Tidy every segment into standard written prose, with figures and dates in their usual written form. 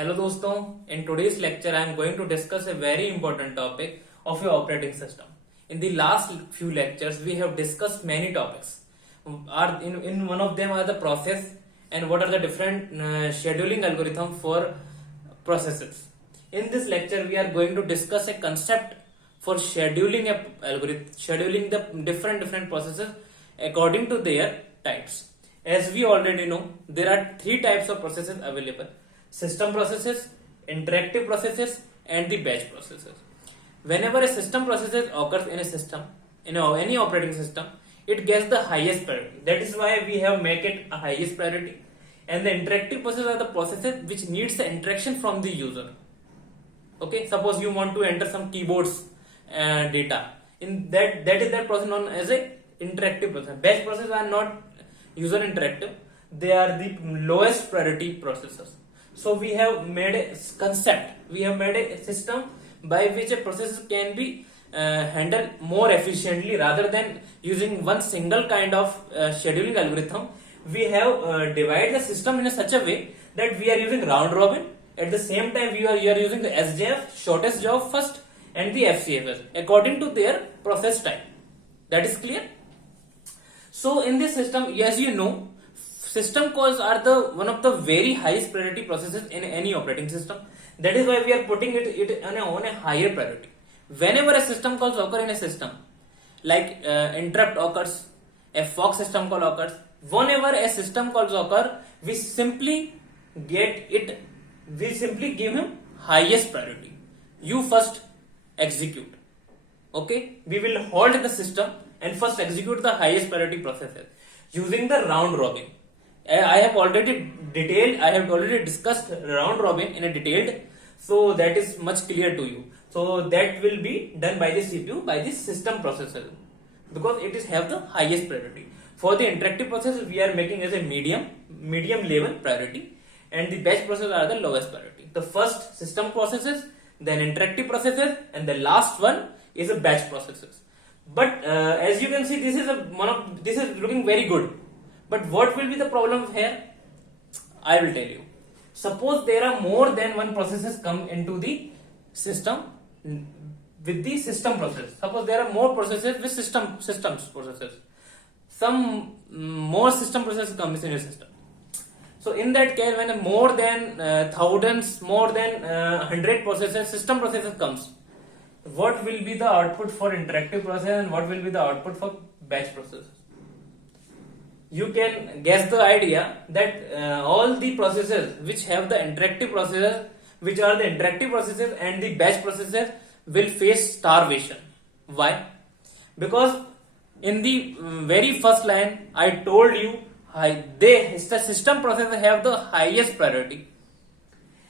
Hello दोस्तों, in today's lecture I am going to discuss a very important topic of your operating system. In the last few lectures we have discussed many topics. In one of them are the process and what are the different scheduling algorithm for processes. In this lecture we are going to discuss a concept for scheduling a algorithm, scheduling the different processes according to their types. As we already know, there are three types of processes available: system processes, interactive processes, and the batch processes. Whenever a system processes occurs in a system, in any operating system, it gets the highest priority. That is why we have make it a highest priority. And the interactive processes are the processes which needs the interaction from the user. Okay, suppose you want to enter some keyboards data. In that is that process known as a interactive process. Batch processes are not user interactive. They are the lowest priority processes. So we have made a concept, we have made a system by which a process can be handled more efficiently rather than using one single kind of scheduling algorithm. We have divided the system in such a way that we are using round robin. At the same time, you are using the SJF, shortest job first, and the FCFS according to their process time. That is clear. So in this system, as you know, system calls are the one of the very highest priority processes in any operating system. That is why we are putting it on a higher priority. Whenever a system calls occur in a system, like interrupt occurs, a fork system call occurs, whenever a system calls occur, we simply give him highest priority. You first execute. Okay, we will hold the system and first execute the highest priority processes using the round robin. I have already discussed round robin in a detailed, so that is much clear to you. So that will be done by the CPU, by the system processor, because it is have the highest priority. For the interactive processes, we are making as a medium level priority, and the batch processes are the lowest priority. The first system processes, then interactive processes, and the last one is a batch processes. But as you can see, this is looking very good. But what will be the problem here? I will tell you. Suppose there are more than one processes come into the system with the system process. Suppose there are more processes with systems processes. Some more system processes comes in your system. So in that case, when more than thousands, more than 100 processes, system processes comes, what will be the output for interactive process and what will be the output for batch processes? You can guess the idea that all the processes which have the interactive processes, which are the interactive processes and the batch processes, will face starvation. Why? Because in the very first line I told you the system processes have the highest priority,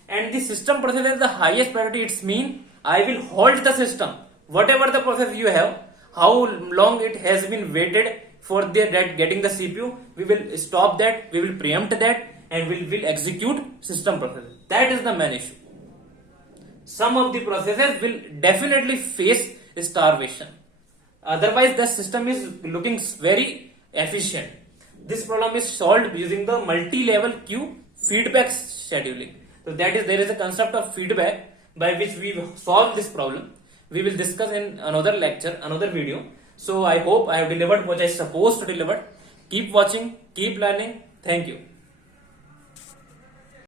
and the system processes the highest priority. It's mean I will hold the system, whatever the process you have, how long it has been waited for that getting the CPU, we will stop that, we will preempt that, and we will execute system processes. That is the main issue. Some of the processes will definitely face starvation. Otherwise, the system is looking very efficient. This problem is solved using the multi-level queue feedback scheduling. So there is a concept of feedback by which we solve this problem. We will discuss in another lecture, another video. So I hope I have delivered what I supposed to deliver. Keep watching, keep learning. Thank you.